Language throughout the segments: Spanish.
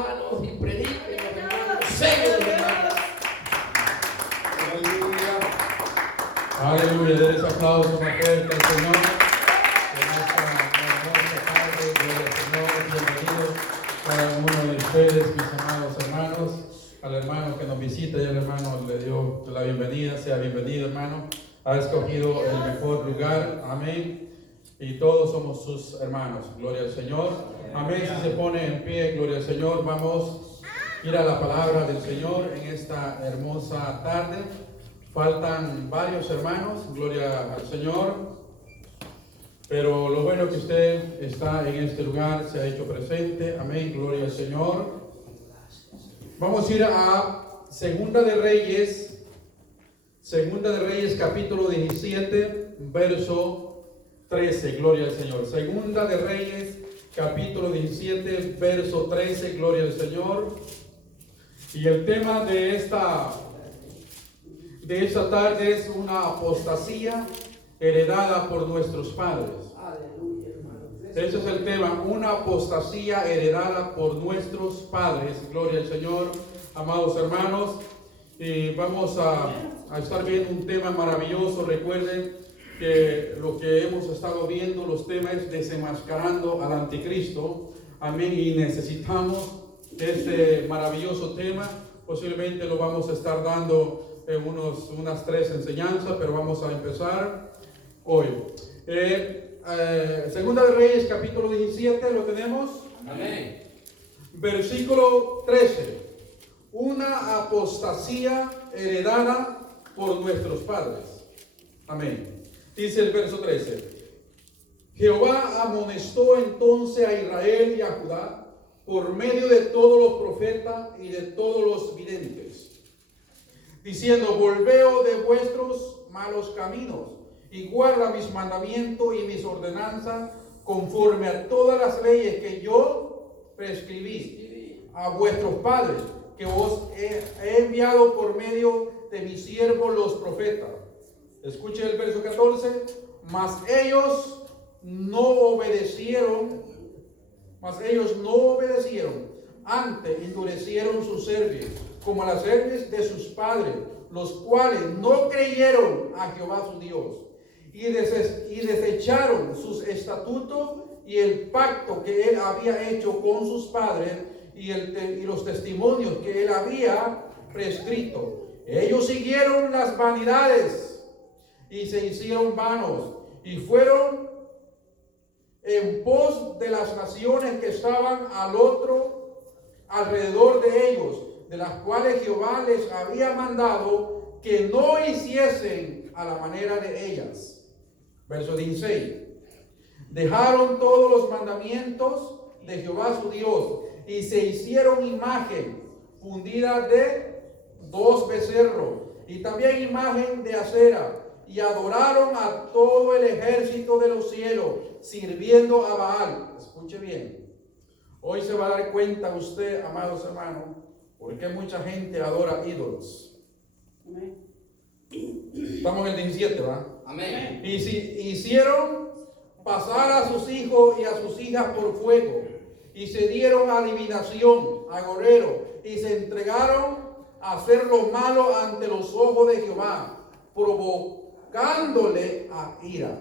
hermanos y prediquen los hermanos, enseñen los hermanos. Aleluya, den ese aplauso más fuerte al Señor. En esta hermosa tarde, gloria al Señor, bienvenidos cada uno de ustedes, mis amados hermanos, al hermano que nos visita y al hermano le dio la bienvenida, sea bienvenido hermano, ha escogido el mejor lugar, amén, y todos somos sus hermanos, gloria al Señor, amén, si se pone en pie, gloria al Señor, vamos a ir a la palabra del Señor en esta hermosa tarde. Faltan varios hermanos, gloria al Señor, pero lo bueno que usted está en este lugar, se ha hecho presente, amén, gloria al Señor. Vamos a ir a Segunda de Reyes capítulo 17, verso 13, gloria al Señor. Segunda de Reyes capítulo 17, verso 13, gloria al Señor. Y el tema de esta tarde es una apostasía heredada por nuestros padres. Ese es el tema, una apostasía heredada por nuestros padres. Gloria al Señor, amados hermanos. Y vamos a estar viendo un tema maravilloso. Recuerden que lo que hemos estado viendo, los temas es desenmascarando al anticristo. Amén. Y necesitamos este maravilloso tema. Posiblemente lo vamos a estar dando unas 3 enseñanzas, pero vamos a empezar hoy. Segunda de Reyes, capítulo 17, ¿lo tenemos? Amén. Versículo 13. Una apostasía heredada por nuestros padres. Amén. Dice el verso 13. Jehová amonestó entonces a Israel y a Judá por medio de todos los profetas y de todos los videntes, diciendo: volveos de vuestros malos caminos y guarda mis mandamientos y mis ordenanzas conforme a todas las leyes que yo prescribí a vuestros padres, que os he enviado por medio de mis siervos los profetas. Escuche el verso 14. Mas ellos no obedecieron, antes endurecieron su cerviz, como la cerviz de sus padres, los cuales no creyeron a Jehová su Dios, y desecharon sus estatutos y el pacto que él había hecho con sus padres y los testimonios que él había prescrito. Ellos siguieron las vanidades y se hicieron vanos y fueron en pos de las naciones que estaban alrededor de ellos, de las cuales Jehová les había mandado que no hiciesen a la manera de ellas. Verso 16. Dejaron todos los mandamientos de Jehová su Dios y se hicieron imagen fundida de 2 becerros y también imagen de acera, y adoraron a todo el ejército de los cielos, sirviendo a Baal. Escuche bien. Hoy se va a dar cuenta usted, amados hermanos, porque mucha gente adora ídolos. Amén. Estamos en el 17, ¿verdad? Amén. Y si hicieron pasar a sus hijos y a sus hijas por fuego, y se dieron a adivinación, agorero, y se entregaron a hacer lo malo ante los ojos de Jehová, provocándole a ira.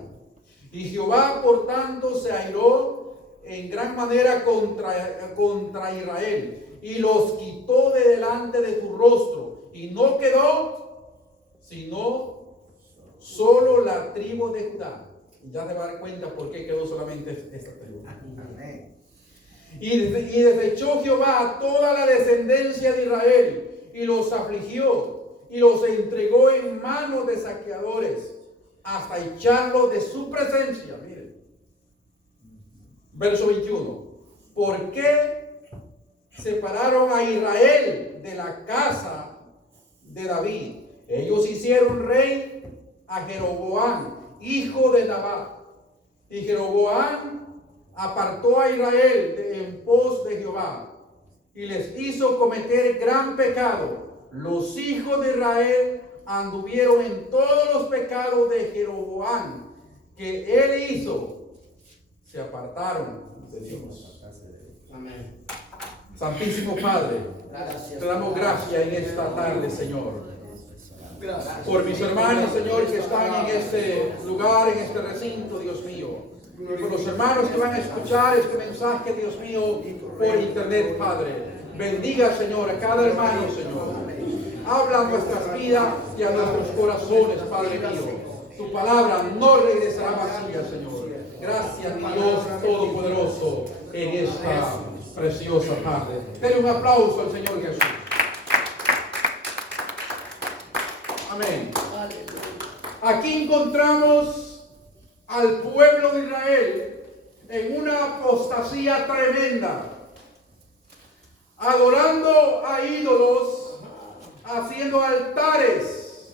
Y Jehová, por tanto, se airó en gran manera contra Israel, y los quitó de delante de tu rostro, y no quedó sino solo la tribu de Judá. Ya te vas a dar cuenta por qué quedó solamente esta tribu. Y desechó Jehová a toda la descendencia de Israel, y los afligió, y los entregó en manos de saqueadores, hasta echarlos de su presencia. Miren. Verso 21. ¿Por qué separaron a Israel de la casa de David? Ellos hicieron rey a Jeroboam, hijo de Nabat. Y Jeroboam apartó a Israel en pos de Jehová, y les hizo cometer gran pecado. Los hijos de Israel anduvieron en todos los pecados de Jeroboam que él hizo. Se apartaron de Dios. Amén. Santísimo Padre, te damos gracias en esta tarde, Señor. Por mis hermanos, Señor, que están en este lugar, en este recinto, Dios mío. Y por los hermanos que van a escuchar este mensaje, Dios mío, por internet, Padre. Bendiga, Señor, a cada hermano, Señor. Habla a nuestras vidas y a nuestros corazones, Padre mío. Tu palabra no regresará vacía, Señor. Gracias, mi Dios Todopoderoso, en esta preciosa tarde. Denle un aplauso al Señor Jesús. Amén. Aquí encontramos al pueblo de Israel en una apostasía tremenda, adorando a ídolos, haciendo altares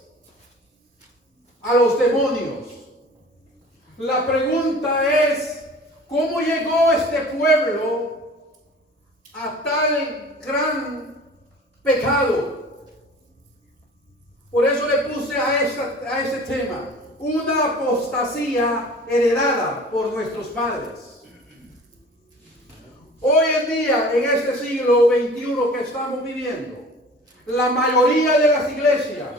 a los demonios. La pregunta es, ¿cómo llegó este pueblo a tal gran pecado? Por eso le puse a ese tema, una apostasía heredada por nuestros padres. Hoy en día, en este siglo XXI que estamos viviendo, la mayoría de las iglesias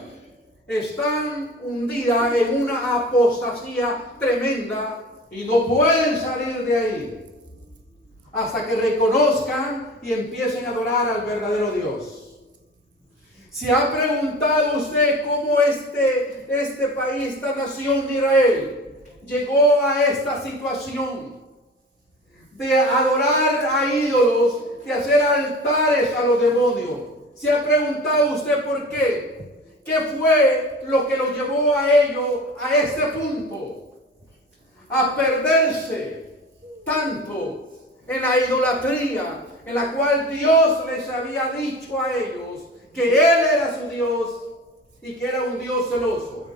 están hundidas en una apostasía tremenda y no pueden salir de ahí hasta que reconozcan y empiecen a adorar al verdadero Dios. ¿Se ha preguntado usted cómo este país, esta nación de Israel, llegó a esta situación de adorar a ídolos, de hacer altares a los demonios? ¿Se ha preguntado usted por qué? ¿Qué fue lo que los llevó a ellos a este punto? A perderse tanto en la idolatría, en la cual Dios les había dicho a ellos que Él era su Dios y que era un Dios celoso.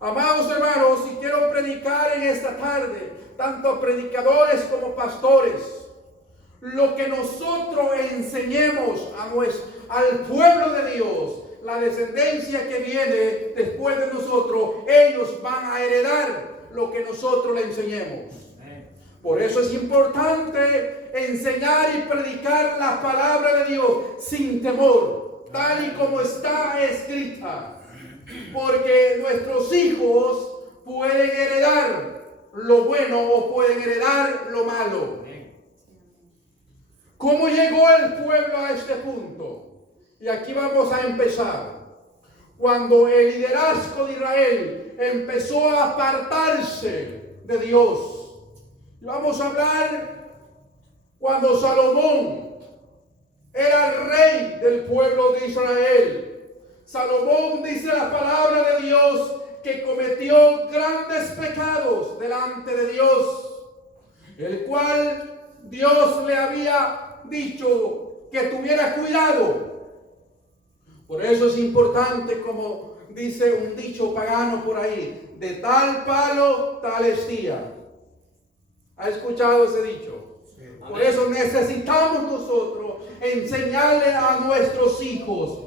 Amados hermanos, si quiero predicar en esta tarde, tanto predicadores como pastores, lo que nosotros enseñemos al pueblo de Dios, la descendencia que viene después de nosotros, ellos van a heredar lo que nosotros le enseñemos. Por eso es importante enseñar y predicar la palabra de Dios sin temor, tal y como está escrita. Porque nuestros hijos pueden heredar lo bueno o pueden heredar lo malo. ¿Cómo llegó el pueblo a este punto? Y aquí vamos a empezar. Cuando el liderazgo de Israel empezó a apartarse de Dios. Vamos a hablar cuando Salomón era el rey del pueblo de Israel. Salomón, dice la palabra de Dios, que cometió grandes pecados delante de Dios, el cual Dios le había dicho que tuviera cuidado. Por eso es importante, como dice un dicho pagano por ahí, de tal palo, tal estía. ¿Ha escuchado ese dicho? Sí. Por eso necesitamos nosotros enseñarle a nuestros hijos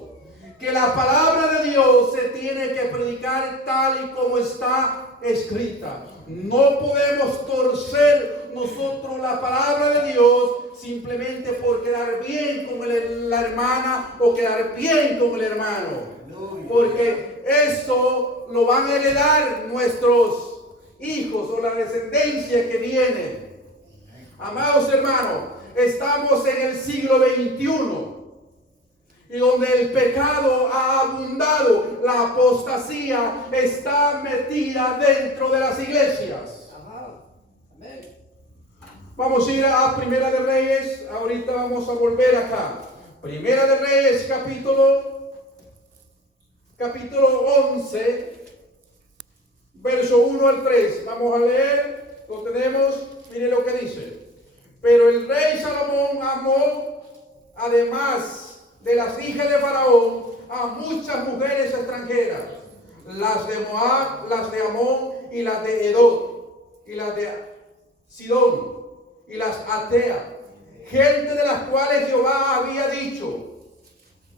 que la palabra de Dios se tiene que predicar tal y como está escrita. No podemos torcer nosotros la palabra de Dios simplemente por quedar bien con la hermana o quedar bien con el hermano. Porque eso lo van a heredar nuestros hijos o la descendencia que viene. Amados hermanos, estamos en el siglo XXI y donde el pecado ha abundado, la apostasía está metida dentro de las iglesias. Amén. Vamos a ir a Primera de Reyes, ahorita vamos a volver acá. Primera de Reyes, capítulo 11. Verso 1 al 3, vamos a leer, lo tenemos, mire lo que dice. Pero el rey Salomón amó, además de las hijas de Faraón, a muchas mujeres extranjeras, las de Moab, las de Amón, y las de Edom, y las de Sidón, y las Atea, gente de las cuales Jehová había dicho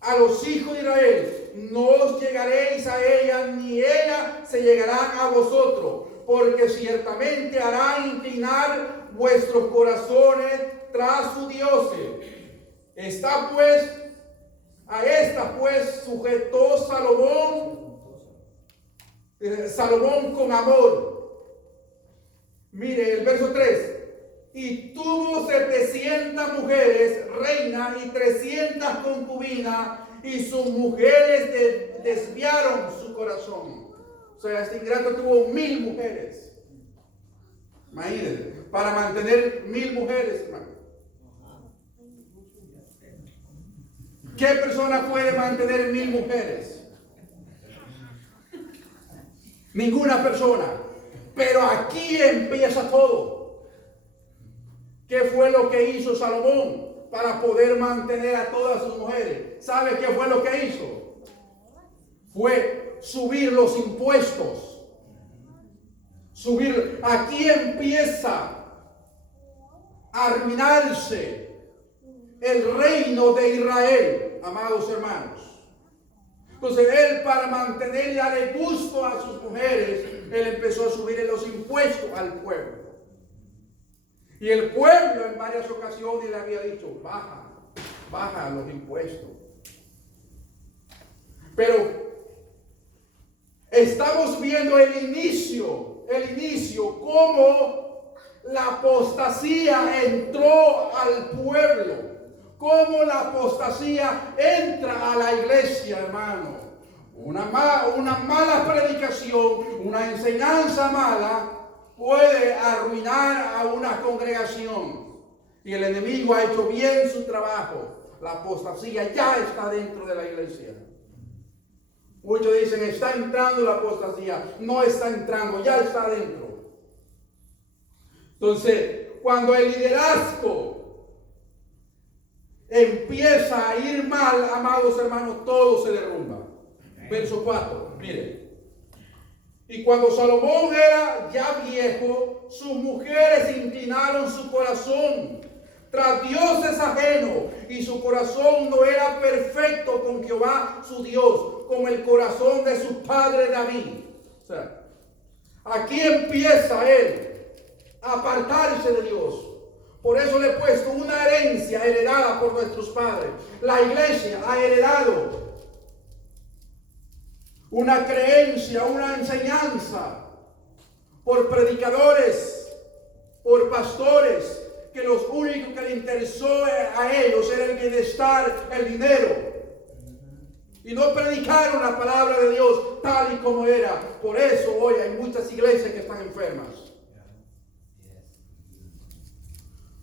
a los hijos de Israel: no os llegaréis a ellas, ni ellas se llegarán a vosotros, porque ciertamente hará inclinar vuestros corazones tras sus dioses. A esta pues sujetó Salomón con amor. Mire el verso 3. Y tuvo 700 mujeres, reinas, y 300 concubinas, y sus mujeres desviaron su corazón. O sea, este ingrato tuvo 1000 mujeres. Imagínense, para mantener 1000 mujeres, hermano. ¿Qué persona puede mantener 1000 mujeres? Ninguna persona. Pero aquí empieza todo. ¿Qué fue lo que hizo Salomón para poder mantener a todas sus mujeres? ¿Sabe qué fue lo que hizo? Fue subir los impuestos. Aquí empieza a arruinarse el reino de Israel, amados hermanos. Entonces él, para mantener y darle gusto a sus mujeres, él empezó a subir los impuestos al pueblo. Y el pueblo en varias ocasiones le había dicho, baja los impuestos. Pero estamos viendo el inicio, cómo la apostasía entró al pueblo, cómo la apostasía entra a la iglesia, hermano. Una mala predicación, una enseñanza mala puede arruinar a una congregación. Y el enemigo ha hecho bien su trabajo. La apostasía ya está dentro de la iglesia. Muchos dicen, está entrando la apostasía. No está entrando, ya está dentro. Entonces, cuando el liderazgo empieza a ir mal, amados hermanos, todo se derrumba. Verso 4, miren. Y cuando Salomón era ya viejo, sus mujeres inclinaron su corazón tras dioses ajenos, y su corazón no era perfecto con Jehová su Dios, como el corazón de su padre David. O sea, aquí empieza él a apartarse de Dios. Por eso le he puesto una herencia heredada por nuestros padres. La iglesia ha heredado una creencia, una enseñanza por predicadores, por pastores, que lo único que le interesó a ellos era el bienestar, el dinero. Y no predicaron la palabra de Dios tal y como era. Por eso hoy hay muchas iglesias que están enfermas.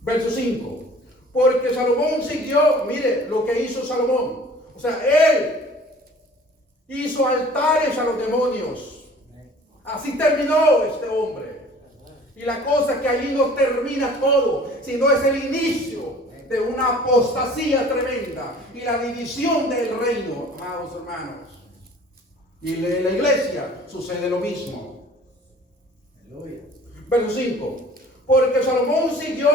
Verso 5. Porque Salomón siguió, mire lo que hizo Salomón. O sea, él hizo altares a los demonios. Así terminó este hombre. Y la cosa es que allí no termina todo, sino es el inicio de una apostasía tremenda y la división del reino, amados hermanos. Y en la iglesia sucede lo mismo. Aleluya. Verso 5. Porque Salomón siguió,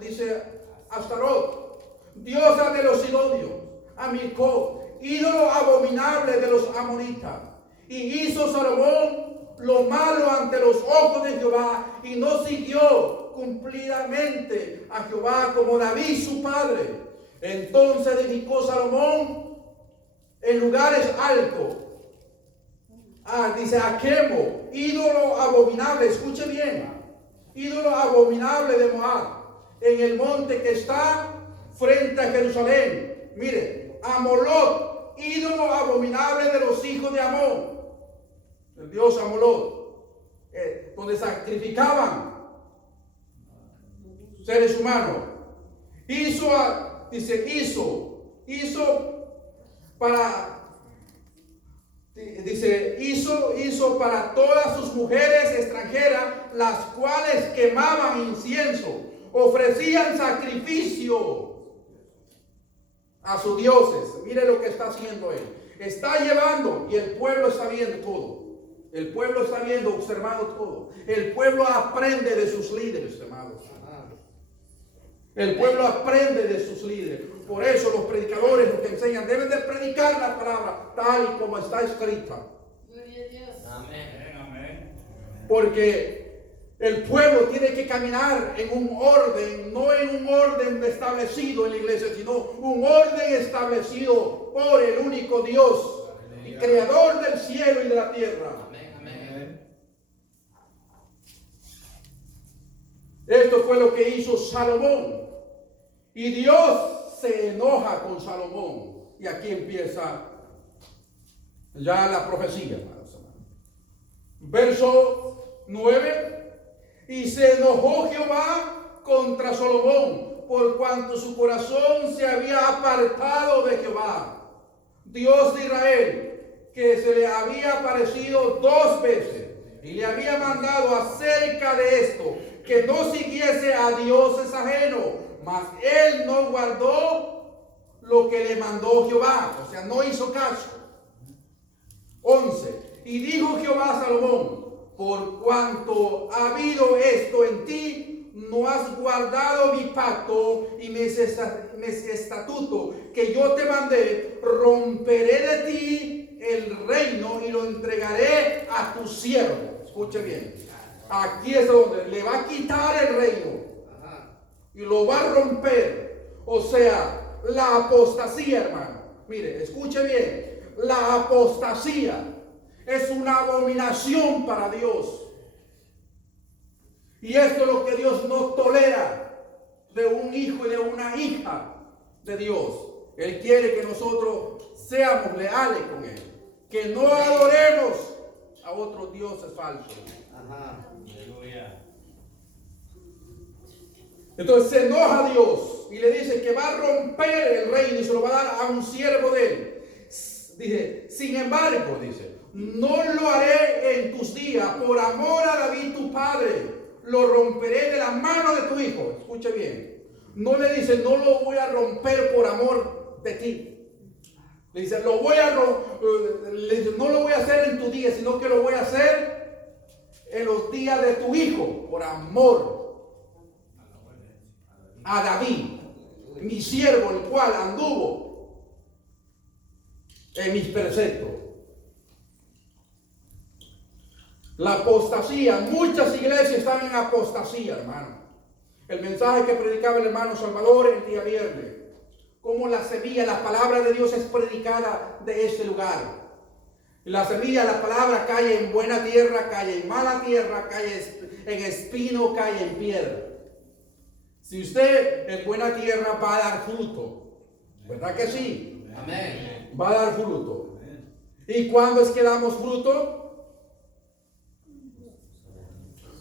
dice, Astarot, diosa de los sidonios, a Milcó, ídolo abominable de los amonitas. Y hizo Salomón lo malo ante los ojos de Jehová, y no siguió cumplidamente a Jehová como David su padre. Entonces edificó Salomón en lugares altos. Dice Aquemo, ídolo abominable, escuche bien, ídolo abominable de Moab, en el monte que está frente a Jerusalén. Mire, Amolot, ídolo abominable de los hijos de Amón, el dios Amolot, donde sacrificaban seres humanos. Hizo para todas sus mujeres extranjeras, las cuales quemaban incienso, ofrecían sacrificio a sus dioses. Mire lo que está haciendo él. Está llevando, y el pueblo está viendo todo. El pueblo está viendo, observando todo. El pueblo aprende de sus líderes, hermanos. El pueblo aprende de sus líderes. Por eso los predicadores, los que enseñan, deben de predicar la palabra tal y como está escrita. Amén. Porque El pueblo tiene que caminar en un orden, no en un orden establecido en la iglesia, sino un orden establecido por el único Dios, el creador del cielo y de la tierra. Esto fue lo que hizo Salomón. Y Dios se enoja con Salomón. Y aquí empieza ya la profecía. Verso 9. Y se enojó Jehová contra Salomón, por cuanto su corazón se había apartado de Jehová, Dios de Israel, que se le había aparecido 2 veces, y le había mandado acerca de esto, que no siguiese a dioses ajenos, mas él no guardó lo que le mandó Jehová, o sea, no hizo caso. 11. Y dijo Jehová a Salomón: por cuanto ha habido esto en ti, no has guardado mi pacto y mis estatutos que yo te mandé, romperé de ti el reino y lo entregaré a tu siervo. Escuche bien. Aquí es donde le va a quitar el reino y lo va a romper. O sea, la apostasía, hermano. Mire, escuche bien. La apostasía es una abominación para Dios. Y esto es lo que Dios no tolera de un hijo y de una hija de Dios. Él quiere que nosotros seamos leales con Él. Que no adoremos a otros dioses falsos. Aleluya. Entonces se enoja Dios y le dice que va a romper el reino y se lo va a dar a un siervo de Él. Dice, sin embargo, dice, no lo haré en tus días, por amor a David tu padre, lo romperé de la mano de tu hijo. Escuche bien. No le dice, no lo voy a romper por amor de ti. Le dice, no lo voy a hacer en tu día, sino que lo voy a hacer en los días de tu hijo, por amor a David, mi siervo, el cual anduvo en mis preceptos. La apostasía, muchas iglesias están en apostasía, hermano. El mensaje que predicaba el hermano Salvador el día viernes, como la semilla, la palabra de Dios es predicada de este lugar. La semilla, la palabra cae en buena tierra, cae en mala tierra, cae en espino, cae en piedra. Si usted en buena tierra va a dar fruto, ¿verdad que sí? Amén. Va a dar fruto. ¿Y cuándo es que damos fruto?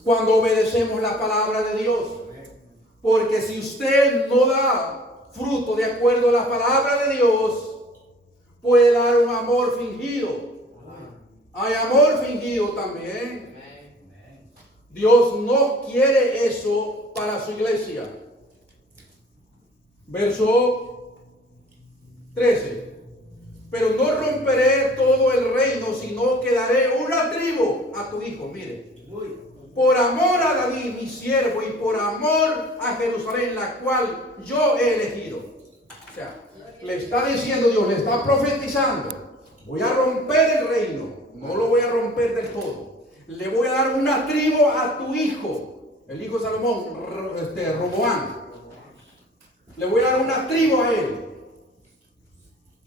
Cuando obedecemos la palabra de Dios. Porque si usted no da fruto de acuerdo a la palabra de Dios, puede dar un amor fingido. Hay amor fingido también. Dios no quiere eso para su iglesia. Verso 13. Pero no romperé todo el reino, sino que daré una tribu a tu hijo. Mire, por amor a David, mi siervo, y por amor a Jerusalén, la cual yo he elegido. O sea, le está diciendo Dios, le está profetizando: voy a romper el reino, no lo voy a romper del todo. Le voy a dar una tribu a tu hijo, el hijo de Salomón, Roboam. Le voy a dar una tribu a él.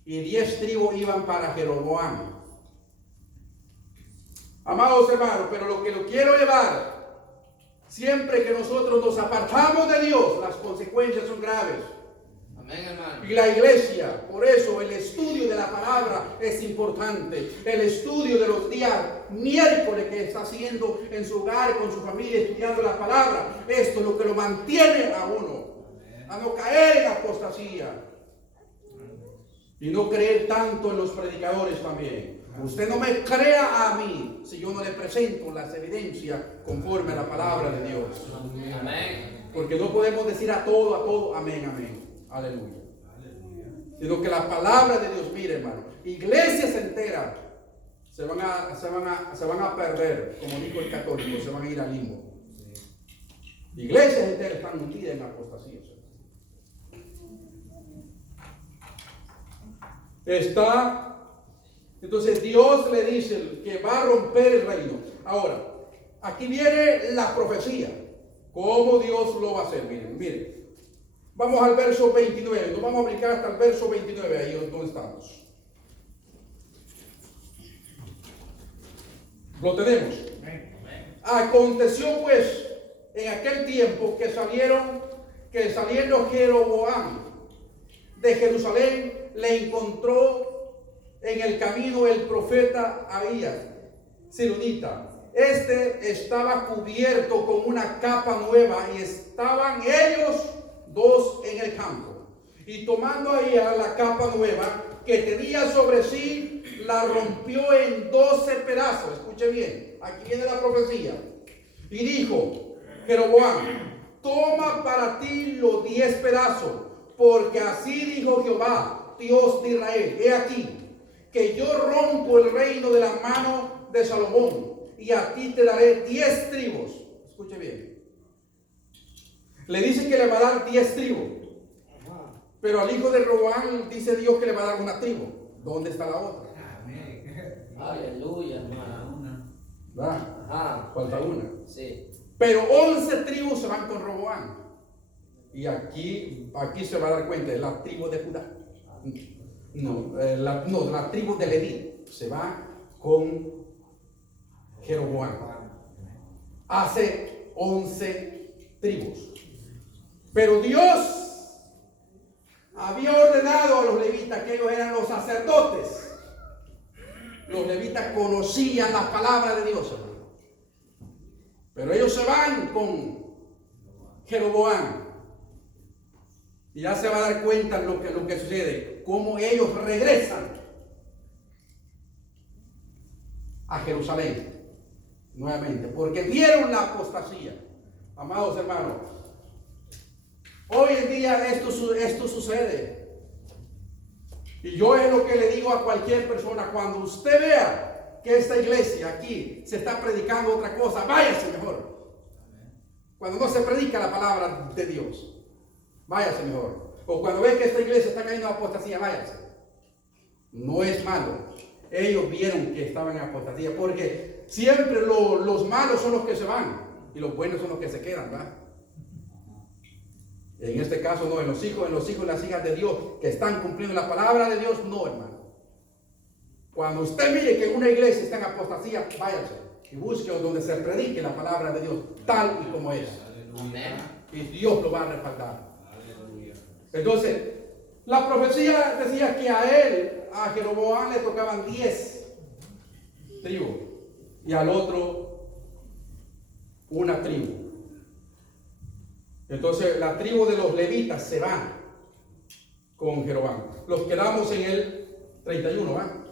Y 10 tribus iban para Jeroboam. Amados hermanos, pero lo que lo quiero llevar, siempre que nosotros nos apartamos de Dios, las consecuencias son graves. Amén, hermano. Y la iglesia, por eso el estudio de la palabra es importante. El estudio de los días miércoles que está haciendo en su hogar, con su familia, estudiando la palabra, esto es lo que lo mantiene a uno, a no caer en apostasía. Y no creer tanto en los predicadores también. Usted no me crea a mí si yo no le presento las evidencias conforme a la palabra de Dios. Amén. Porque no podemos decir a todo, amén, amén. Aleluya. Sino que la palabra de Dios, mire, hermano, iglesias enteras se van a perder, como dijo el católico, se van a ir al limbo. Iglesias enteras están hundidas en apostasía. Entonces Dios le dice que va a romper el reino. Ahora, aquí viene la profecía. ¿Cómo Dios lo va a hacer? Miren, miren. Vamos al verso 29. Nos vamos a brincar hasta el verso 29. Ahí donde estamos. Lo tenemos. Aconteció pues en aquel tiempo que saliendo Jeroboam de Jerusalén, le encontró en el camino el profeta Ahías, silonita. Este estaba cubierto con una capa nueva y estaban ellos dos en el campo. Y tomando Ahías la capa nueva que tenía sobre sí, la rompió en 12 pedazos. Escuche bien, aquí viene la profecía. Y dijo Jeroboam: toma para ti los 10 pedazos, porque así dijo Jehová, Dios de Israel: he aquí que yo rompo el reino de la mano de Salomón, y a ti te daré 10 tribus. Escuche bien. Le dice que le va a dar 10 tribus. Pero al hijo de Roboam dice Dios que le va a dar una tribu. ¿Dónde está la otra? Aleluya, hermano. ¿Verdad? Ajá. Falta una. Sí. Pero 11 tribus se van con Roboam. Y aquí se va a dar cuenta, es la tribu de Judá. La tribu de Leví se va con Jeroboam. Hace 11 tribus. Pero Dios había ordenado a los levitas, que ellos eran los sacerdotes. Los levitas conocían la palabra de Dios, hermano. Pero ellos se van con Jeroboam. Y ya se va a dar cuenta lo que sucede, cómo ellos regresan a Jerusalén nuevamente, porque vieron la apostasía. Amados hermanos, hoy en día esto sucede. Y yo es lo que le digo a cualquier persona: cuando usted vea que esta iglesia aquí se está predicando otra cosa, váyase mejor. Cuando no se predica la palabra de Dios, váyase mejor. O cuando ve que esta iglesia está cayendo en apostasía, váyase. No es malo. Ellos vieron que estaban en apostasía, porque siempre los malos son los que se van y los buenos son los que se quedan, ¿verdad? En este caso no, en los hijos y las hijas de Dios que están cumpliendo la palabra de Dios, no, hermano. Cuando usted mire que una iglesia está en apostasía, váyase y busque donde se predique la palabra de Dios tal y como es. Amén. Y Dios lo va a respaldar. Entonces, la profecía decía que a Jeroboam le tocaban 10 tribus y al otro una tribu. Entonces la tribu de los levitas se van con Jeroboam. Los quedamos en el 31, ¿va?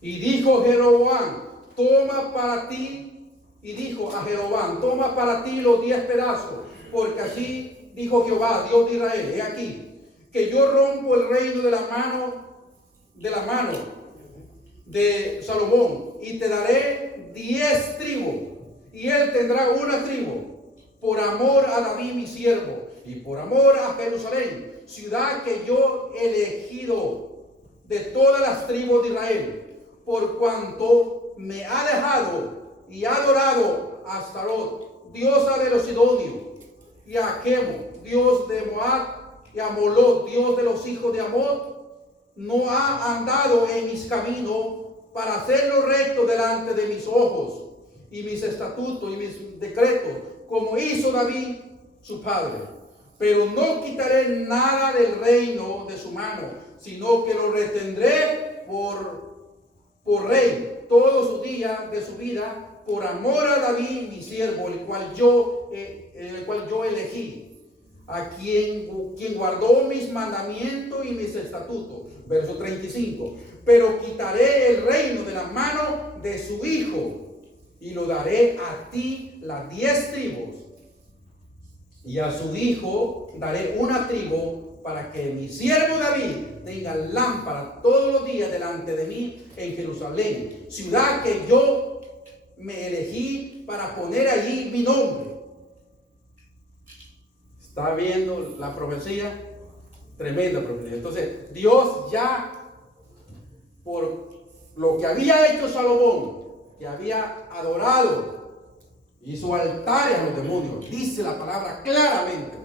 Y dijo Jeroboam: toma para ti, y dijo a Jeroboam: toma para ti los 10 pedazos, porque así dijo Jehová, Dios de Israel: he aquí que yo rompo el reino de la mano de Salomón, y te daré 10 tribus, y él tendrá una tribu, por amor a David mi siervo, y por amor a Jerusalén, ciudad que yo he elegido de todas las tribus de Israel, por cuanto me ha dejado y ha adorado a Astarot, diosa de los sidonios, y a Chemo, dios de Moab, y a Moloc, dios de los hijos de Amón. No ha andado en mis caminos para hacerlo recto delante de mis ojos, y mis estatutos y mis decretos, como hizo David su padre. Pero no quitaré nada del reino de su mano, sino que lo retendré por rey todos sus días de su vida, por amor a David mi siervo, el cual yo elegí, a quien guardó mis mandamientos y mis estatutos. Verso 35. Pero quitaré el reino de la mano de su hijo, y lo daré a ti las 10 tribus, y a su hijo daré una tribu, para que mi siervo David tenga lámpara todos los días delante de mí en Jerusalén, ciudad que yo me elegí para poner allí mi nombre. ¿Está viendo la profecía? Tremenda profecía. Entonces, Dios ya, por lo que había hecho Salomón, que había adorado Hizo altares a los demonios. Dice la palabra claramente.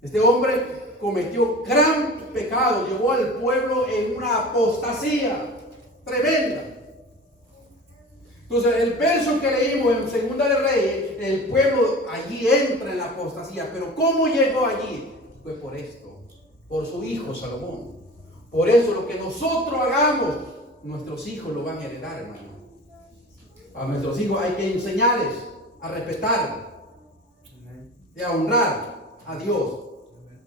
Este hombre cometió gran pecado. Llevó al pueblo en una apostasía tremenda. Entonces, el verso que leímos en Segunda de Reyes, el pueblo allí entra en la apostasía. Pero ¿cómo llegó allí? Fue por esto, por su hijo Salomón. Por eso lo que nosotros hagamos, nuestros hijos lo van a heredar, hermano. A nuestros hijos hay que enseñarles a respetar y a honrar a Dios.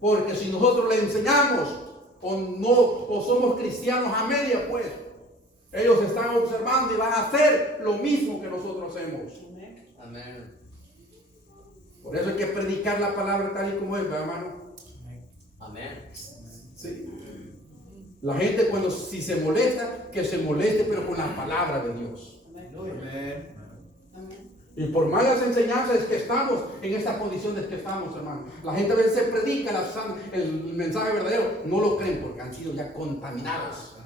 Porque si nosotros le enseñamos o somos cristianos a media, pues ellos están observando y van a hacer lo mismo que nosotros hacemos. Amén. Por eso hay que predicar la palabra tal y como es, hermano. Amén. Sí. La gente si se molesta, que se moleste, pero con la palabra de Dios. Amén. Y por malas enseñanzas es que estamos en estas condiciones que estamos, hermano. La gente a veces predica el mensaje verdadero, no lo creen porque han sido ya contaminados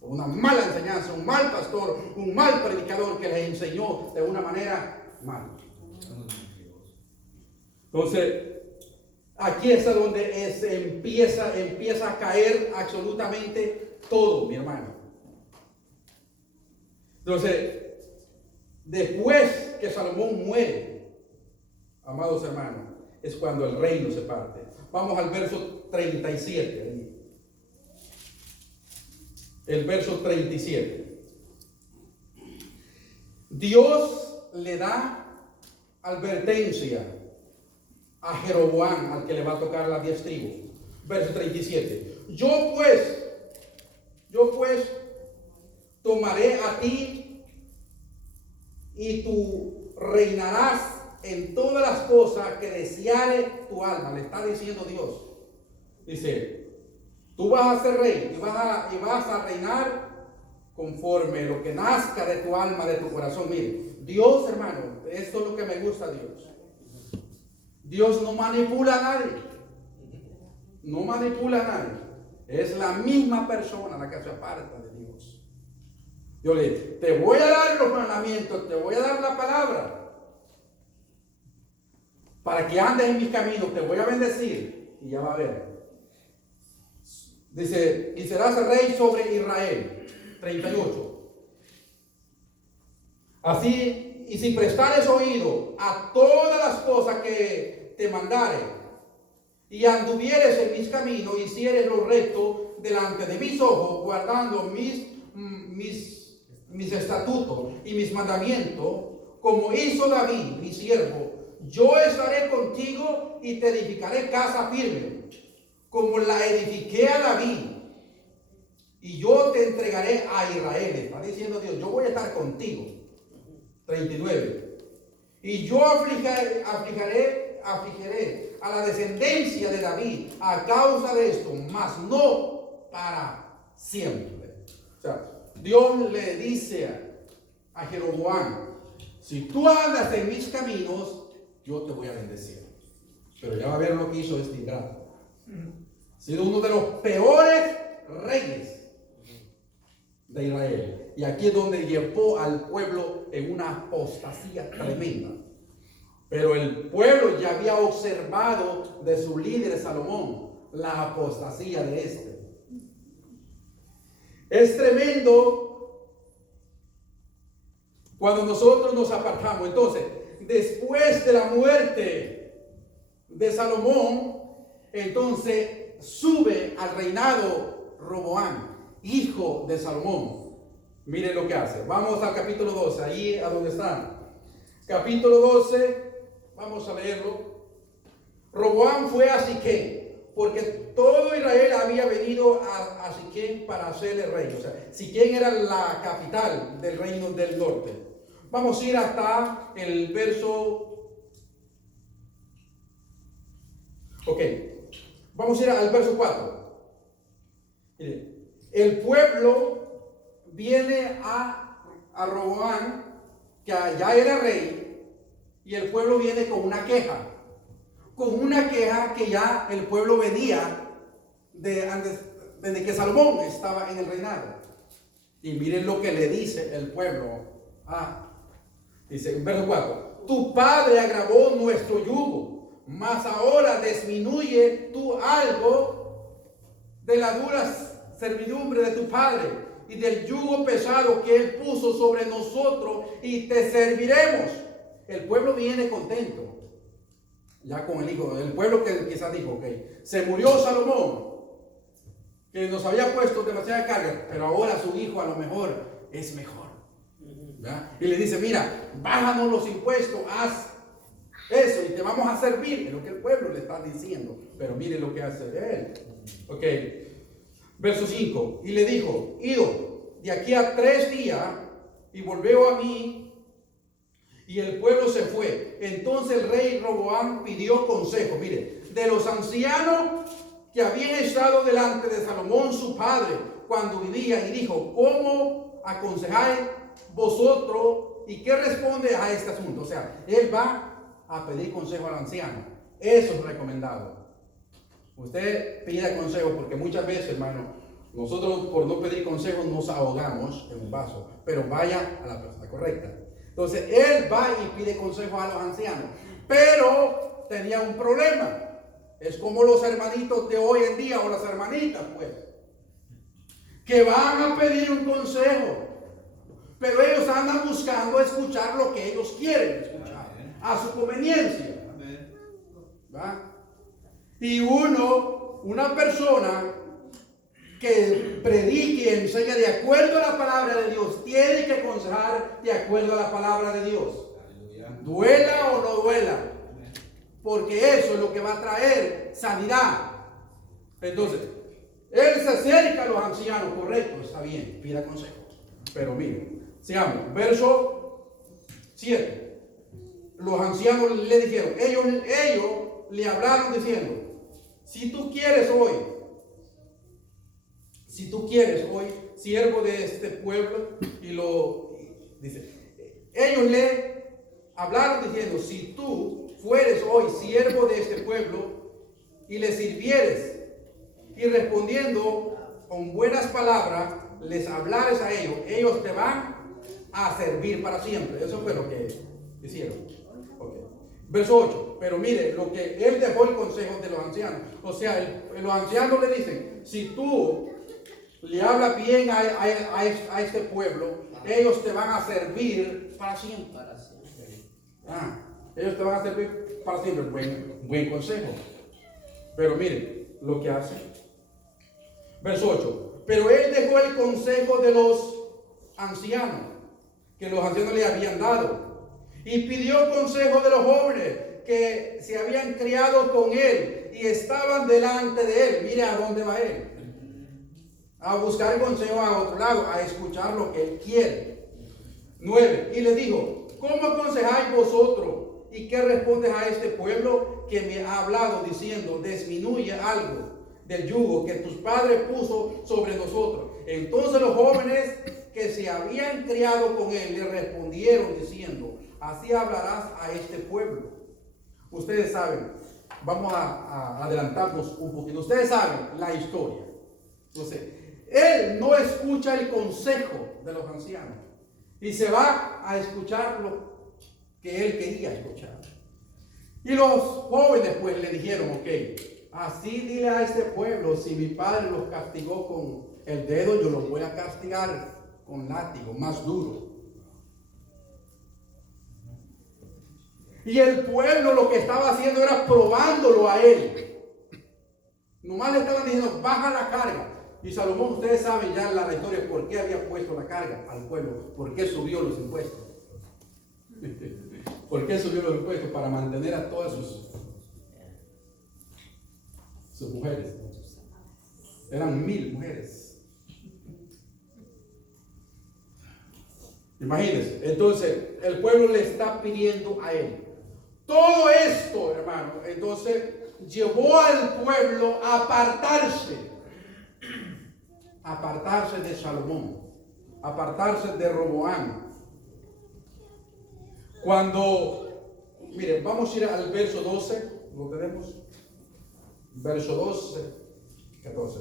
por una mala enseñanza, un mal pastor, un mal predicador que les enseñó de una manera mala. Entonces, aquí es donde empieza a caer absolutamente todo, mi hermano. Entonces, después que Salomón muere, amados hermanos, es cuando el reino se parte. Vamos al verso 37. El verso 37. Dios le da advertencia a Jeroboam, al que le va a tocar las 10 tribus. Verso 37. Yo pues tomaré a ti y tú reinarás en todas las cosas que deseare tu alma. Le está diciendo Dios. Dice, tú vas a ser rey y vas a reinar conforme lo que nazca de tu alma, de tu corazón. Mire, Dios, hermano, esto es lo que me gusta a Dios. Dios no manipula a nadie. No manipula a nadie. Es la misma persona la que se aparta de Dios. Yo le digo, te voy a dar los mandamientos, te voy a dar la palabra para que andes en mis caminos, te voy a bendecir y ya va a ver. Dice, y serás el rey sobre Israel. 38. Así, y si prestares oído a todas las cosas que te mandare, y anduvieres en mis caminos, y hicieres lo recto delante de mis ojos, guardando mis estatutos y mis mandamientos, como hizo David, mi siervo, yo estaré contigo y te edificaré casa firme, como la edifiqué a David, y yo te entregaré a Israel. Está diciendo Dios, yo voy a estar contigo. 39. Y yo afligiré a la descendencia de David a causa de esto, mas no para siempre. O sea, Dios le dice a Jeroboam, si tú andas en mis caminos, yo te voy a bendecir. Pero ya va a ver lo que hizo este ingrato. Ha sido uno de los peores reyes de Israel. Y aquí es donde llevó al pueblo en una apostasía tremenda. Pero el pueblo ya había observado de su líder Salomón la apostasía de este. Es tremendo cuando nosotros nos apartamos. Entonces, después de la muerte de Salomón, entonces sube al reinado Roboam, hijo de Salomón. Miren lo que hace. Vamos al capítulo 12, ahí a donde están. Capítulo 12, vamos a leerlo. Roboam fue a Siquem, porque todo Israel había venido a Siquem para hacerle rey. O sea, Siquem era la capital del reino del norte. Vamos a ir hasta el verso. Ok, vamos a ir al verso 4. Mire, el pueblo viene a Roboam, que ya era rey, y el pueblo viene con una queja. Con una queja que ya el pueblo venía desde que Salomón estaba en el reinado. Y miren lo que le dice el pueblo a Dice en verso 4, tu padre agravó nuestro yugo, mas ahora disminuye tú algo de la dura servidumbre de tu padre y del yugo pesado que él puso sobre nosotros, y te serviremos. El pueblo viene contento ya con el hijo. El pueblo que quizás dijo, ok, se murió Salomón, que nos había puesto demasiada carga, pero ahora su hijo a lo mejor es mejor, ¿verdad? Y le dice, mira, bájanos los impuestos, haz eso y te vamos a servir. Es lo que el pueblo le está diciendo, pero mire lo que hace él. Ok, verso 5, y le dijo, ido de aquí a 3 días y volvió a mí. Y el pueblo se fue. Entonces el rey Roboam pidió consejo, mire, de los ancianos que habían estado delante de Salomón su padre cuando vivía, y dijo, ¿cómo aconsejáis vosotros y qué responde a este asunto? O sea, él va a pedir consejo al anciano. Eso es recomendado. Usted pida consejo, porque muchas veces, hermano, nosotros por no pedir consejo nos ahogamos en un vaso, pero vaya a la persona correcta. Entonces él va y pide consejo a los ancianos, pero tenía un problema. Es como los hermanitos de hoy en día, o las hermanitas, pues, que van a pedir un consejo, pero ellos andan buscando escuchar lo que ellos quieren escuchar, a su conveniencia. ¿Va? Y una persona que predique y enseña de acuerdo a la palabra de Dios, tiene que aconsejar de acuerdo a la palabra de Dios. Duela o no duela, porque eso es lo que va a traer sanidad. Entonces, él se acerca a los ancianos, correcto, está bien, pida consejo. Pero miren, sigamos, verso 7. Los ancianos le dijeron, ellos le hablaron diciendo, si tú quieres hoy, siervo de este pueblo, ellos le hablaron diciendo, si tú fueres hoy siervo de este pueblo y le sirvieres, y respondiendo con buenas palabras les hablares a ellos, ellos te van a servir para siempre. Eso fue lo que hicieron. Okay. Verso 8. Pero mire, lo que él dejó el consejo de los ancianos. O sea, los ancianos le dicen, si tú le hablas bien a este pueblo, ellos te van a servir para siempre. Ellos te van a servir para siempre. Buen consejo. Pero mire lo que hace. Verso 8. Pero él dejó el consejo de los ancianos, que los ancianos le habían dado, y pidió consejo de los jóvenes que se habían criado con él y estaban delante de él. Mire a dónde va él. A buscar consejo a otro lado, a escuchar lo que él quiere. 9. Y le dijo, ¿cómo aconsejáis vosotros? ¿Y qué respondes a este pueblo que me ha hablado diciendo, disminuye algo del yugo que tus padres puso sobre nosotros? Entonces los jóvenes que se habían criado con él le respondieron diciendo, así hablarás a este pueblo. Ustedes saben, vamos a adelantarnos un poquito. Ustedes saben la historia. Entonces, él no escucha el consejo de los ancianos y se va a escuchar lo que él quería escuchar. Y los jóvenes pues le dijeron, ok, así dile a este pueblo, si mi padre los castigó con el dedo, yo los voy a castigar con látigo, más duro. Y el pueblo lo que estaba haciendo era probándolo a él. Nomás le estaban diciendo, baja la carga. Y Salomón, ustedes saben ya la historia, por qué había puesto la carga al pueblo, por qué subió los impuestos. ¿Por qué subió los impuestos? Para mantener a todas sus mujeres. Eran 1000 mujeres. Imagínense. Entonces, el pueblo le está pidiendo a él. Todo esto, hermano, entonces llevó al pueblo a apartarse de Salomón, apartarse de Roboam. Cuando, miren, vamos a ir al verso 12, ¿lo tenemos? Verso 12, 14.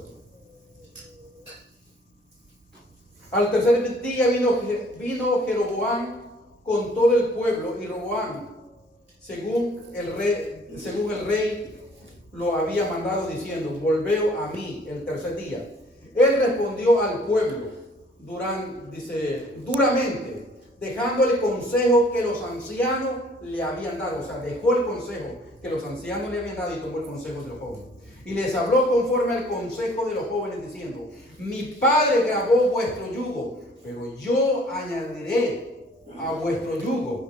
Al tercer día vino Jeroboam con todo el pueblo, y Roboam, según el rey lo había mandado, diciendo: volveo a mí el tercer día. Él respondió al pueblo duramente, dejando el consejo que los ancianos le habían dado. O sea, dejó el consejo que los ancianos le habían dado y tomó el consejo de los jóvenes. Y les habló conforme al consejo de los jóvenes, diciendo: mi padre grabó vuestro yugo, pero yo añadiré a vuestro yugo.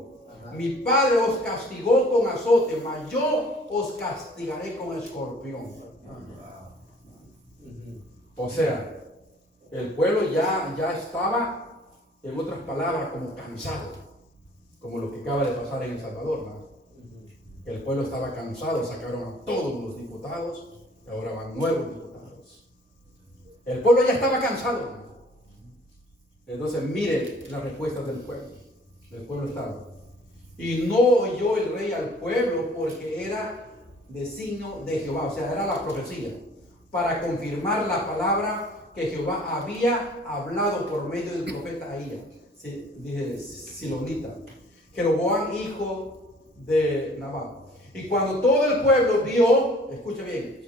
Mi padre os castigó con azote, mas yo os castigaré con escorpión. O sea, el pueblo ya estaba, en otras palabras, como cansado, como lo que acaba de pasar en El Salvador, ¿no? El pueblo estaba cansado, sacaron a todos los diputados, y ahora van nuevos diputados. El pueblo ya estaba cansado. Entonces, mire la respuesta del pueblo. El pueblo estaba: y no oyó el rey al pueblo, porque era designio de Jehová. O sea, era la profecía para confirmar la palabra que Jehová había hablado por medio del profeta Ahías, silonita, Jeroboam, hijo de Nabat. Y cuando todo el pueblo vio, escuche bien,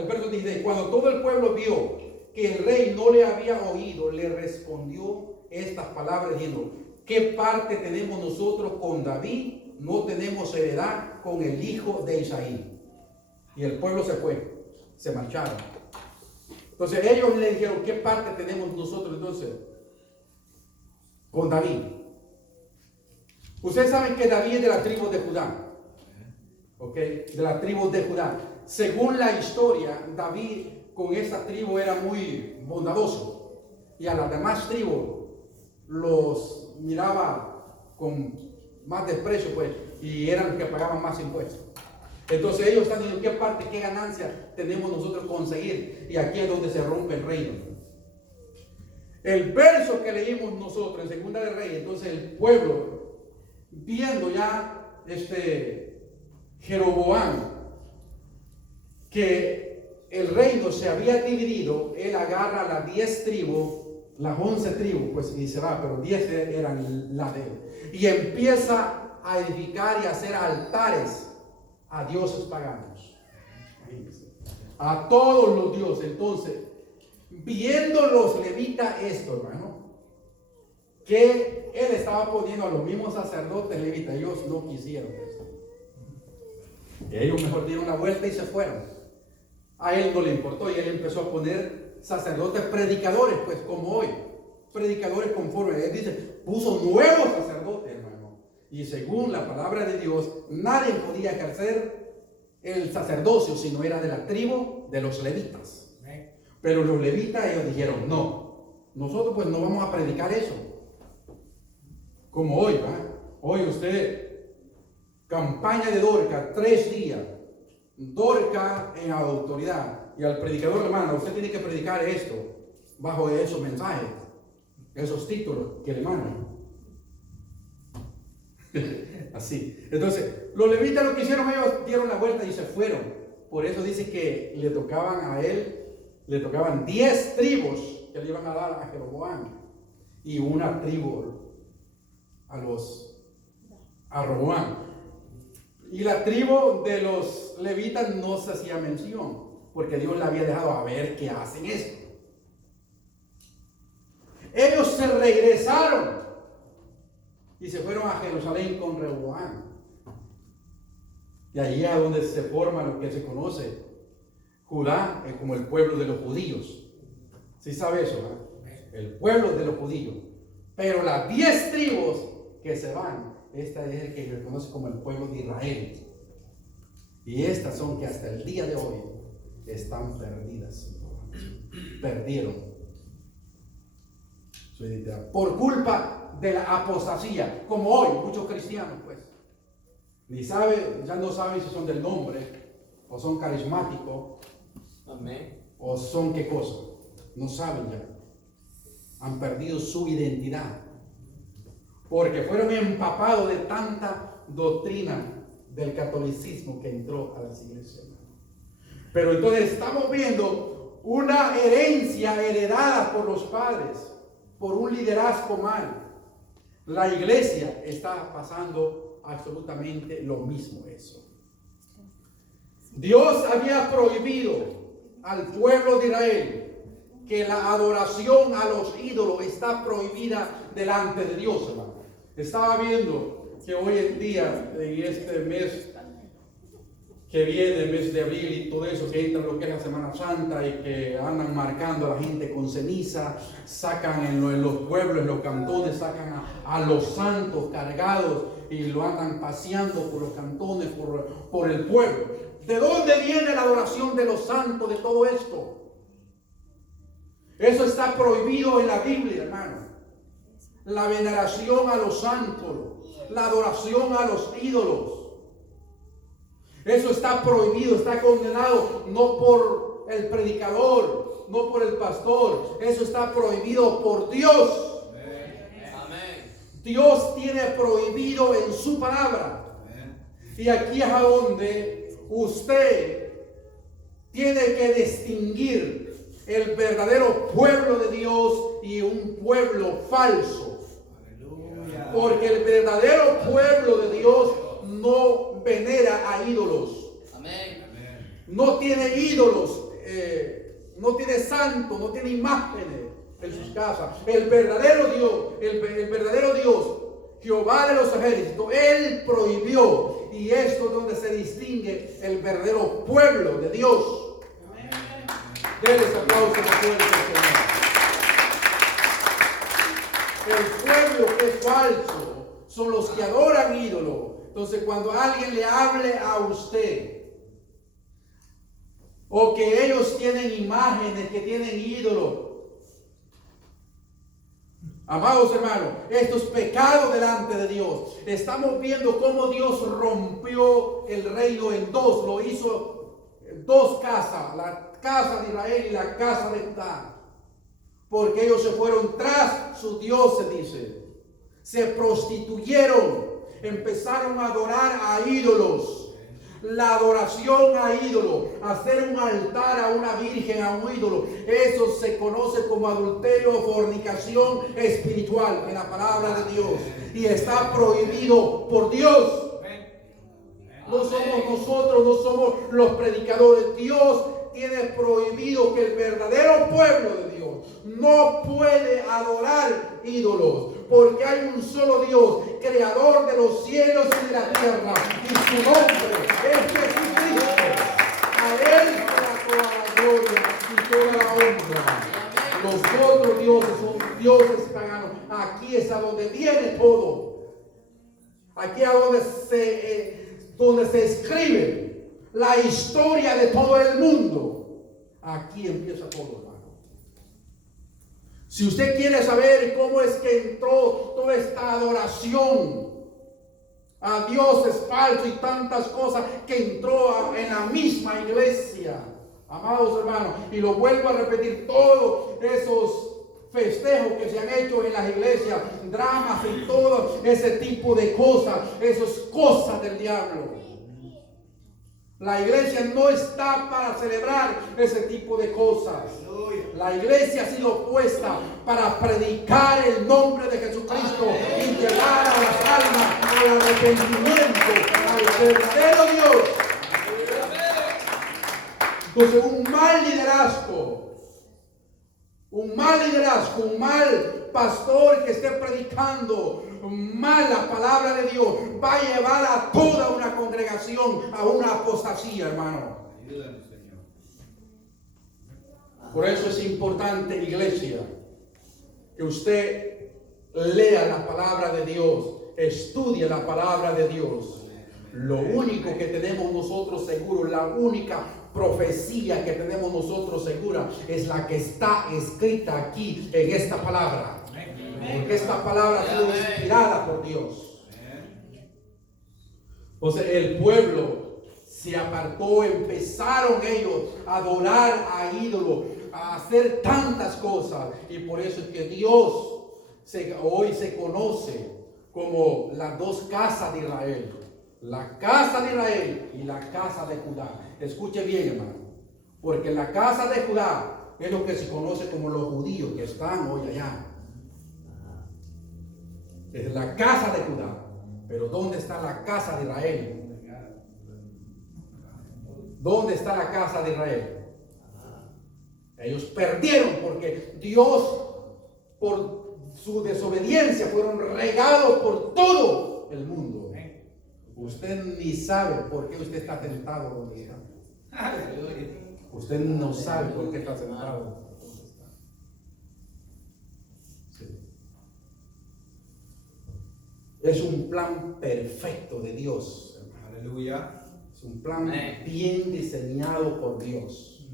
el verso dice: cuando todo el pueblo vio que el rey no le había oído, le respondió estas palabras, diciendo: ¿qué parte tenemos nosotros con David? No tenemos heredad con el hijo de Isaí. Y el pueblo se fue, se marcharon. Entonces ellos le dijeron: ¿qué parte tenemos nosotros entonces con David? Ustedes saben que David es de la tribu de Judá. ¿Ok? De la tribu de Judá. Según la historia, David con esa tribu era muy bondadoso. Y a las demás tribus los miraba con más desprecio, pues, y eran los que pagaban más impuestos. Entonces ellos están diciendo: ¿qué parte, qué ganancia tenemos nosotros conseguir? Y aquí es donde se rompe el reino. El verso que leímos nosotros en Segunda de Reyes, entonces el pueblo, viendo ya Jeroboam, que el reino se había dividido, él agarra las 10 tribus, las 11 tribus, pues, y se va, pero 10 eran las de él. Y empieza a edificar y a hacer altares a dioses paganos, a todos los dioses. Entonces, viendo los levitas esto, hermano, que él estaba poniendo a los mismos sacerdotes levitas, ellos no quisieron esto. Ellos mejor dieron la vuelta y se fueron. A él no le importó y él empezó a poner sacerdotes predicadores, pues como hoy, predicadores conforme. Él dice, puso nuevos sacerdotes, hermano. Y según la palabra de Dios, nadie podía ejercer el sacerdocio si no era de la tribu de los levitas. Pero los levitas, ellos dijeron: no, nosotros pues no vamos a predicar eso. Como hoy, ¿va? Hoy usted, campaña de Dorca, 3 días. Dorca en autoridad. Y al predicador, hermano, usted tiene que predicar esto bajo esos mensajes, esos títulos que le mandan. Así. Entonces, los levitas lo que hicieron, ellos dieron la vuelta y se fueron. Por eso dice que le tocaban a él, le tocaban 10 tribus que le iban a dar a Jeroboam y una tribu a Roboam. Y la tribu de los levitas no se hacía mención, porque Dios le había dejado a ver que hacen esto. Ellos se regresaron y se fueron a Jerusalén con Rehoboam. Y allí es donde se forma lo que se conoce Judá, como el pueblo de los judíos. ¿Sí sabe eso? El pueblo de los judíos. Pero las 10 tribus que se van, esta es el que se conoce como el pueblo de Israel. Y estas son que hasta el día de hoy están perdidas. Perdieron su identidad por culpa de la apostasía, como hoy muchos cristianos, pues ya no saben si son del nombre o son carismáticos. Amén. O son qué cosa, no saben ya. Han perdido su identidad porque fueron empapados de tanta doctrina del catolicismo que entró a las iglesias. Pero entonces estamos viendo una herencia heredada por los padres, por un liderazgo mal. La iglesia está pasando absolutamente lo mismo eso. Dios había prohibido al pueblo de Israel que la adoración a los ídolos está prohibida delante de Dios, hermano. Estaba viendo que hoy en día, en este mes que viene, el mes de abril y todo eso, que entra lo que es la Semana Santa y que andan marcando a la gente con ceniza, sacan en los pueblos, en los cantones, sacan a los santos cargados y lo andan paseando por los cantones, por el pueblo. ¿De dónde viene la adoración de los santos, de todo esto? Eso está prohibido en la Biblia, hermano. La veneración a los santos, la adoración a los ídolos. Eso está prohibido, está condenado, no por el predicador, no por el pastor. Eso está prohibido por Dios. Amén. Dios tiene prohibido en su palabra. Amén. Y aquí es a donde usted tiene que distinguir el verdadero pueblo de Dios y un pueblo falso. Aleluya. Porque el verdadero pueblo de Dios no venera a ídolos. Amén. No tiene ídolos, no tiene santos, no tiene imágenes en sus casas. El verdadero Dios, el verdadero Dios, Jehová de los ejércitos, Él prohibió, y esto es donde se distingue el verdadero pueblo de Dios. Amén. Denles aplausos a fuerte al Señor. El pueblo que es falso son los que adoran ídolos. Entonces, cuando alguien le hable a usted, o que ellos tienen imágenes, que tienen ídolos, amados hermanos, esto es pecado delante de Dios. Estamos viendo cómo Dios rompió el reino en dos, lo hizo en dos casas, la casa de Israel y la casa de Judá, porque ellos se fueron tras sus dioses, dice, se prostituyeron. Empezaron a adorar a ídolos. La adoración a ídolos, hacer un altar a una virgen, a un ídolo, eso se conoce como adulterio o fornicación espiritual en la palabra de Dios. Y está prohibido por Dios. No somos nosotros, no somos los predicadores. Dios tiene prohibido que el verdadero pueblo de Dios no puede adorar ídolos, porque hay un solo Dios, creador de los cielos y de la tierra, y su nombre es Jesucristo. A Él toda la gloria y toda la honra. Los otros dioses son dioses paganos. Aquí es a donde viene todo. Aquí es donde se escribe la historia de todo el mundo. Aquí empieza todo, hermano. Si usted quiere saber cómo es que entró toda esta adoración a dioses falsos y tantas cosas que entró en la misma iglesia, amados hermanos, y lo vuelvo a repetir, todos esos festejos que se han hecho en las iglesias, dramas y todo ese tipo de cosas, esas cosas del diablo. La iglesia no está para celebrar ese tipo de cosas. La iglesia ha sido puesta para predicar el nombre de Jesucristo y llevar a las almas al arrepentimiento, al verdadero Dios. Entonces, un mal liderazgo, un mal pastor que esté predicando mal la palabra de Dios va a llevar a toda una congregación a una apostasía, hermano. Por eso es importante, iglesia, que usted lea la palabra de Dios, estudie la palabra de Dios. Lo único que tenemos nosotros seguro, la única profecía que tenemos nosotros segura es la que está escrita aquí en esta palabra. Porque esta palabra ha sido inspirada por Dios. Entonces el pueblo se apartó, empezaron ellos a adorar a ídolos, a hacer tantas cosas, y por eso es que Dios hoy se conoce como las dos casas de Israel, la casa de Israel y la casa de Judá. Escuche bien, hermano, porque la casa de Judá es lo que se conoce como los judíos que están hoy allá. Es la casa de Judá. Pero ¿dónde está la casa de Israel? ¿Dónde está la casa de Israel? Ellos perdieron porque Dios, por su desobediencia, fueron regados por todo el mundo. Usted ni sabe por qué usted está tentado donde está. Usted no sabe por qué está sentado. Sí. Es un plan perfecto de Dios. Aleluya. Es un plan bien diseñado por Dios.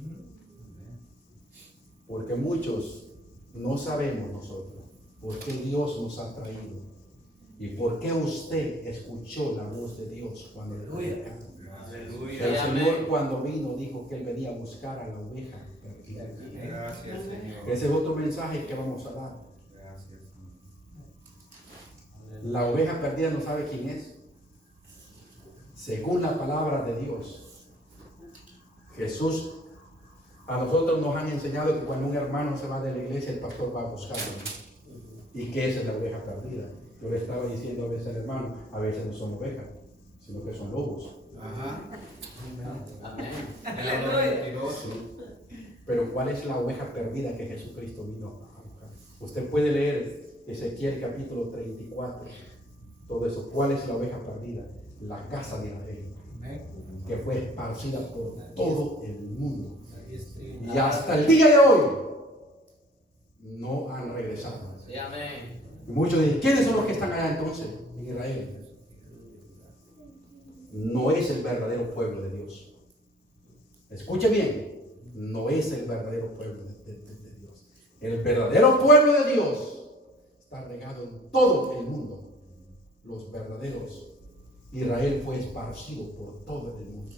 Porque muchos no sabemos nosotros por qué Dios nos ha traído y por qué usted escuchó la voz de Dios cuando le trajo acá. El Señor cuando vino dijo que Él venía a buscar a la oveja perdida. Gracias, Señor. Ese es otro mensaje que vamos a dar. Gracias. La oveja perdida no sabe quién es. Según la palabra de Dios, Jesús, a nosotros nos han enseñado que cuando un hermano se va de la iglesia, el pastor va a buscarlo. Y que esa es la oveja perdida. Yo le estaba diciendo a veces al hermano, a veces no son ovejas, sino que son lobos. Ajá. Amén. El 22. Pero ¿cuál es la oveja perdida que Jesucristo vino a buscar? Usted puede leer Ezequiel capítulo 34, todo eso. ¿Cuál es la oveja perdida? La casa de Israel, que fue esparcida por todo el mundo. Y hasta el día de hoy no han regresado. Sí, amén. Y muchos dicen, ¿quiénes son los que están allá entonces en Israel? No es el verdadero pueblo de Dios. Escuche bien, no es el verdadero pueblo de Dios. El verdadero pueblo de Dios está regado en todo el mundo. Los verdaderos, Israel fue esparcido por todo el mundo.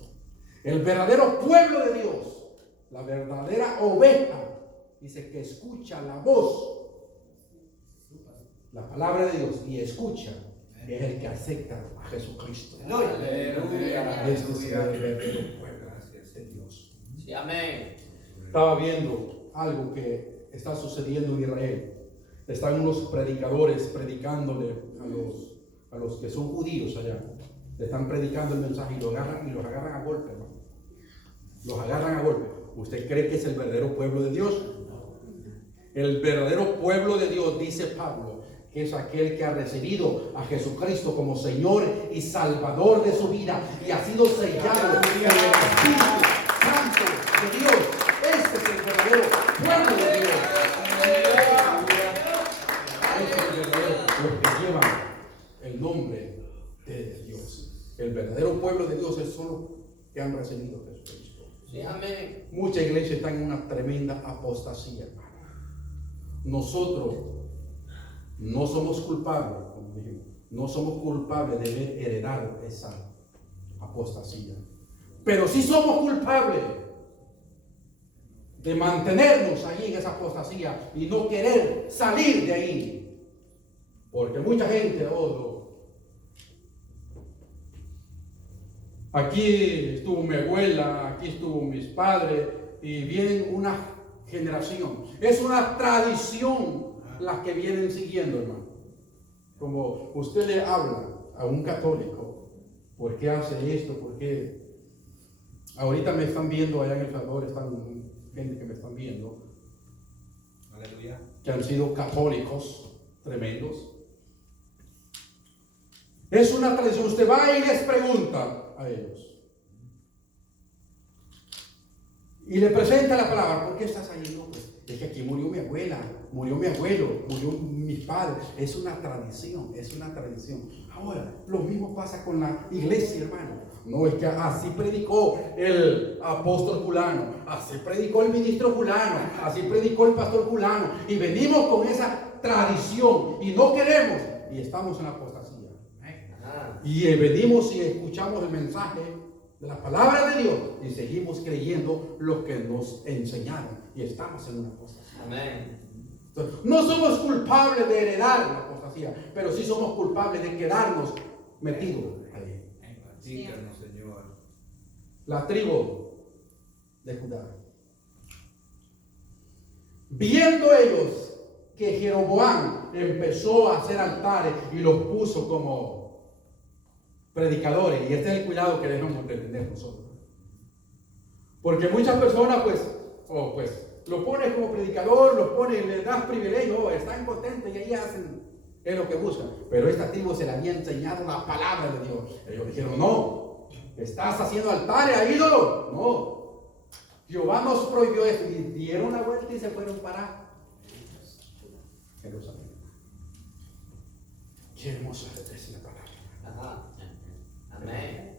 El verdadero pueblo de Dios, la verdadera oveja, dice que escucha la voz, la palabra de Dios, y escucha, es el que acepta a Jesucristo. Aleluya. Este es el verdadero pueblo de Dios. Sí, amén. Estaba viendo algo que está sucediendo en Israel. Están unos predicadores predicándole a los que son judíos allá. Le están predicando el mensaje y los agarran a golpe, ¿no? Los agarran a golpe. ¿Usted cree que es el verdadero pueblo de Dios? El verdadero pueblo de Dios, dice Pablo, que es aquel que ha recibido a Jesucristo como Señor y Salvador de su vida y ha sido sellado con el Espíritu Santo de Dios. Este es el verdadero pueblo de Dios. Este es el verdadero, los que llevan el nombre de Dios. El verdadero pueblo de Dios es solo que han recibido a Jesucristo. Sí, amén. Mucha iglesia está en una tremenda apostasía, hermano. Nosotros no somos culpables, como dijimos, no somos culpables de haber heredado esa apostasía. Pero sí somos culpables de mantenernos ahí en esa apostasía y no querer salir de ahí. Porque mucha gente, aquí estuvo mi abuela, aquí estuvo mis padres, y vienen una generación. Es una tradición las que vienen siguiendo, hermano. Como usted le habla a un católico, ¿por qué hace esto? ¿Por qué? Ahorita me están viendo allá en El Salvador, están gente que me están viendo, Aleluya. que han sido católicos tremendos. Es una tradición. Usted va y les pregunta a ellos y le presenta la palabra. ¿Por qué estás ahí? No, pues es que aquí murió mi abuela, murió mi abuelo, murió mis padres. Es una tradición, es una tradición. Ahora, lo mismo pasa con la iglesia, hermano. No es que así predicó el apóstol fulano, así predicó el ministro fulano, así predicó el pastor fulano, y venimos con esa tradición y no queremos, y estamos en la apostasía. Y venimos y escuchamos el mensaje de la palabra de Dios y seguimos creyendo lo que nos enseñaron y estamos en una apostasía. Amén. Entonces, no somos culpables de heredar la apostasía, pero sí somos culpables de quedarnos metidos ahí. Díganos, Señor. La tribu de Judá, viendo ellos que Jeroboam empezó a hacer altares y los puso como predicadores. Y este es el cuidado que debemos de tener nosotros. Porque muchas personas pues lo pones como predicador, los pones, les das privilegio, están contentos y ahí hacen es lo que buscan. Pero esta tribu se le había enseñado la palabra de Dios. Ellos dijeron, no, estás haciendo altares a ídolos. No. Jehová nos prohibió esto. Y dieron la vuelta y se fueron para Jerusalén. Qué hermosa es la palabra. Ajá. Amén.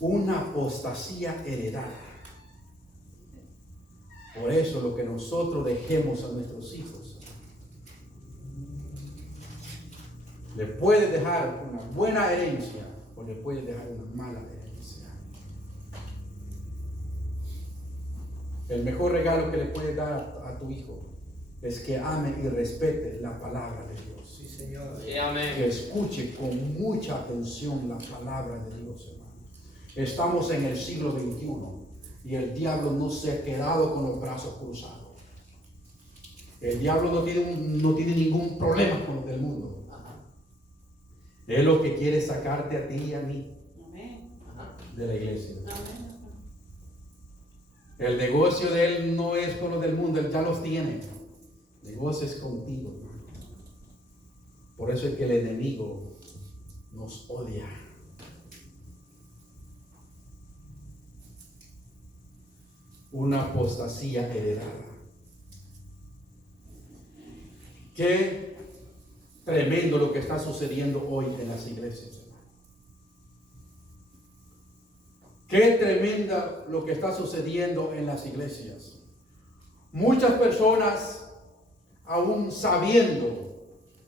Una apostasía heredada. Por eso lo que nosotros dejemos a nuestros hijos, le puede dejar una buena herencia o le puede dejar una mala herencia. El mejor regalo que le puedes dar a tu hijo es que ame y respete la palabra de Dios. Sí, Señor. Sí, amén. Que escuche con mucha atención la palabra de Dios, hermano. Estamos en el siglo XXI y el diablo no se ha quedado con los brazos cruzados. El diablo no tiene ningún problema con los del mundo. Es lo que quiere sacarte a ti y a mí de la iglesia. El negocio de él no es con los del mundo, él ya los tiene. El negocio es contigo. Por eso es que el enemigo nos odia. Una apostasía heredada. Qué tremendo lo que está sucediendo hoy en las iglesias, hermano. Qué tremenda lo que está sucediendo en las iglesias. Muchas personas, aún sabiendo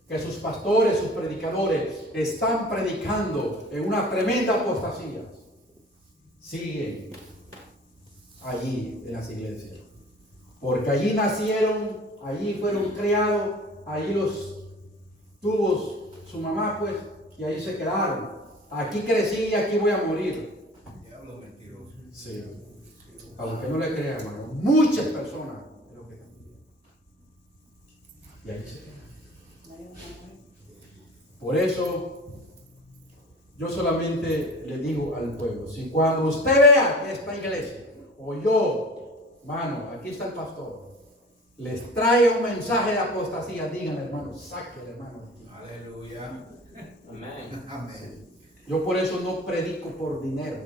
que sus pastores, sus predicadores están predicando en una tremenda apostasía, siguen allí en las iglesias, porque allí nacieron, allí fueron criados, allí los tuvo su mamá, pues, y ahí se quedaron. Aquí crecí y aquí voy a morir. Diablo mentiroso. Sí. Aunque no le crean, hermano, muchas personas es lo que también. Y ahí se quedan. Por eso yo solamente le digo al pueblo, si cuando usted vea esta iglesia o yo, hermano, aquí está el pastor, les trae un mensaje de apostasía, digan, hermano, saquen, hermano. Aleluya. Amén. Amén. Yo por eso no predico por dinero.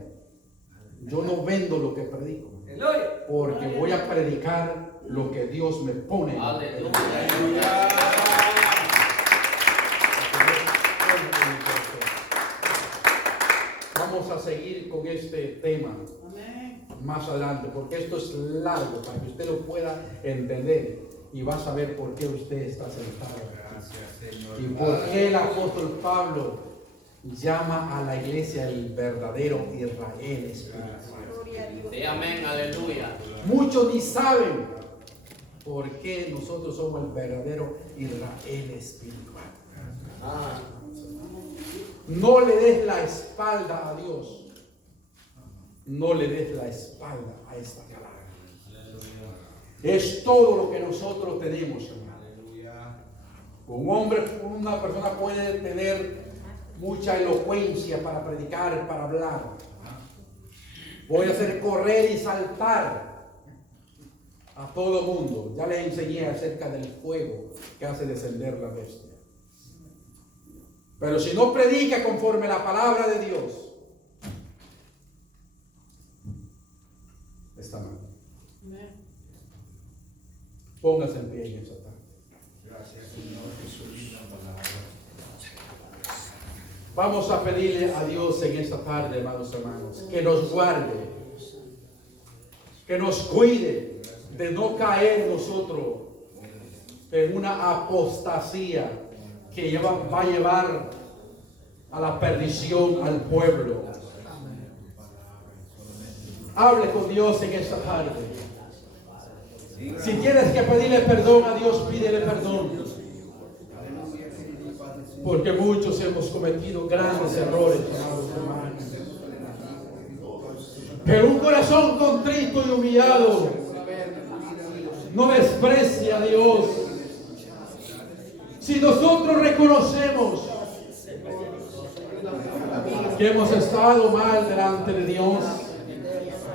Yo no vendo lo que predico, porque voy a predicar lo que Dios me pone. Aleluya. Vamos a seguir con este tema más adelante, porque esto es largo para que usted lo pueda entender y va a saber por qué usted está sentado Gracias, Señor. y por qué el apóstol Pablo llama a la iglesia el verdadero Israel espiritual. Sí, amén. Aleluya. Muchos ni saben por qué nosotros somos el verdadero Israel espiritual. Ah. No le des la espalda a Dios. No le des la espalda a esta palabra. Es todo lo que nosotros tenemos, hermano. Aleluya. Un hombre, una persona puede tener mucha elocuencia para predicar, para hablar. Voy a hacer correr y saltar a todo mundo. Ya les enseñé acerca del fuego que hace descender la bestia. Pero si no predica conforme la palabra de Dios, está mal. Póngase en pie en esta tarde. Gracias, Señor Jesús. La palabra. Vamos a pedirle a Dios en esta tarde, hermanos, que nos guarde, que nos cuide de no caer nosotros en una apostasía que va a llevar a la perdición al pueblo. Hable con Dios en esta tarde. Si tienes que pedirle perdón a Dios, pídele perdón. Porque muchos hemos cometido grandes errores, amados hermanos. Pero un corazón contrito y humillado no desprecia a Dios. Si nosotros reconocemos que hemos estado mal delante de Dios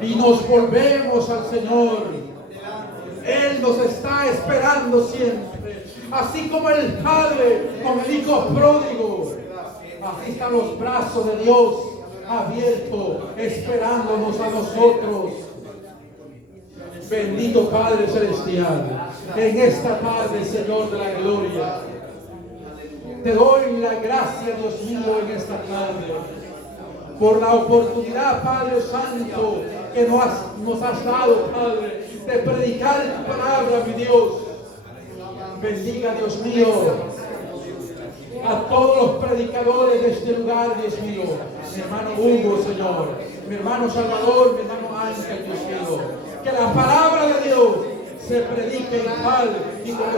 y nos volvemos al Señor, Él nos está esperando siempre. Así como el Padre con el Hijo pródigo, así están los brazos de Dios abiertos, esperándonos a nosotros. Bendito Padre Celestial, en esta tarde, Señor de la gloria, te doy la gracia, Dios mío, en esta tarde, por la oportunidad, Padre Santo, que nos has dado, Padre, de predicar tu palabra, mi Dios. Bendiga, Dios mío, a todos los predicadores de este lugar, Dios mío. Mi hermano Hugo, Señor, mi hermano Salvador, mi hermano Ángel, Dios mío. Que la palabra de Dios se predique igual y con